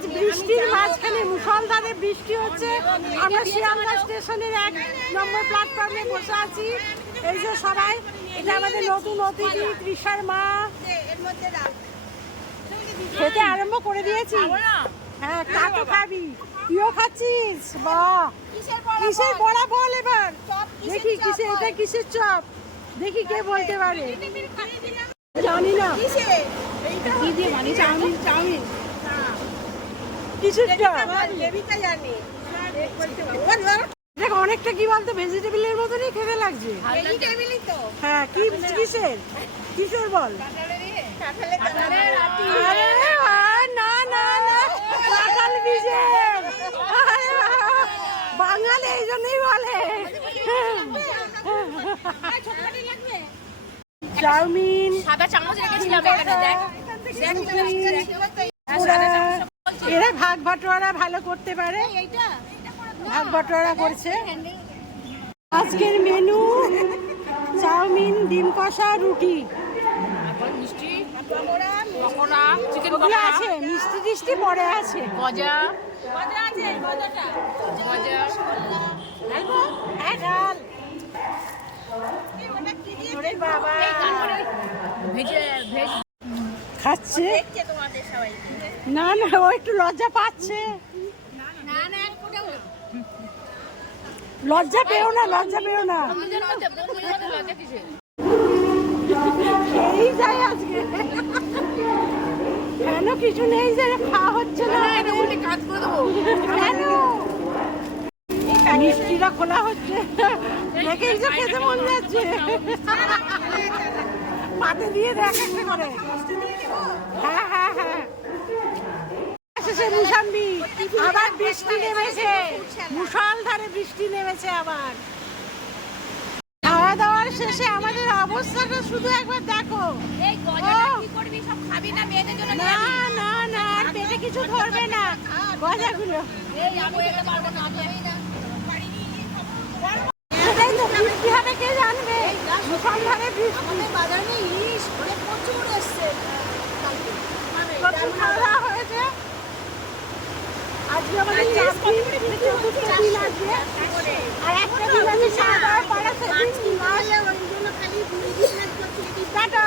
আজ বৃষ্টির মাঝখানে মুষলধারে বৃষ্টি হচ্ছে। আমরা শিয়ালদা স্টেশনের 1 নম্বর প্ল্যাটফর্মে বসে আছি। এই যে সবাই, এটা আমাদের নতুন অতিথি তৃষার মা। খেতে আরম্ভ করে দিয়েছি। হ্যাঁ, কাকু খাবি, তুইও খাচ্ছিস? বাহ, কিসের বড়া বল এবার দেখি। কিসের এটা, কিসের চপ দেখি, কে বলতে পারে? জানি না কি দিয়ে মানে। চাউমিন, চাউমিন কিসের চপ দেখ, অনেকটা কি বলতো ভেজিটেবিলের মতনই খেতে লাগছে। হ্যাঁ, কি কিসের কিসের বল? আরে না না না, কাঁঠাল বীজের। বাঙালি এই জন্যই বলে। চাউমিন, সাদা চামচ রেখেছিলাম এখানে, দেখ। এরা ভাগ বাটোয়ারা ভালো করতে পারে, ভাগ বাটোয়ারা করছে। আজকের মেনু চাউমিন, ডিম কষা, রুটি, মিষ্টি, পকোড়া, চিকেন ওগুলো পকোড়া আছে। মিষ্টি টিষ্টি পরে আছে, গজা, গজা আছে, গজাটা গজা। হ্যাঁ ডাল। ওরে বাবা, ভেজে ভেজ খাচ্ছে। না না, ও একটু লজ্জা পাচ্ছে। না না, লজ্জা পেও না, লজ্জা পেও না। লজ্জা কিসের? এই যাই আজকে কেন কিছু নেই যে খাওয়া হচ্ছে না? কাজ করে দেবো কেন মিষ্টিটা খোলা হচ্ছে দেখেই তো খেতে মন যাচ্ছে। পাতে দিয়ে দেখ একটা করে। হ্যাঁ হ্যাঁ হ্যাঁ, শেষে মুসাম্বি। আবার বৃষ্টি নেমেছে, মুষলধারে বৃষ্টি নেমেছে আবার। খাওয়া দাওয়ার শেষে আমাদের অবস্থাটা শুধু একবার দেখো। এই গজাটা কি করবি? সব খাবি না? মেয়েদের জন্য না না না, আর পেটে কিছু ধরবে না গজাগুলো। এই আমি খেতে পারবো না, আমি না পারিনি। সেটাই তো, বৃষ্টি হবে কে জানবে? মুষলধারে বৃষ্টি। বাজারে ইলিশ প্রচুর এসছে। প্রচুর খাওয়া দাওয়া হয়েছে। আজকে আমাদের চতুর্থ দিন আসবে, আর একটা দিন আছে খাওয়া দাওয়া করা। সেদিন ওই জন্য খালি টাটা।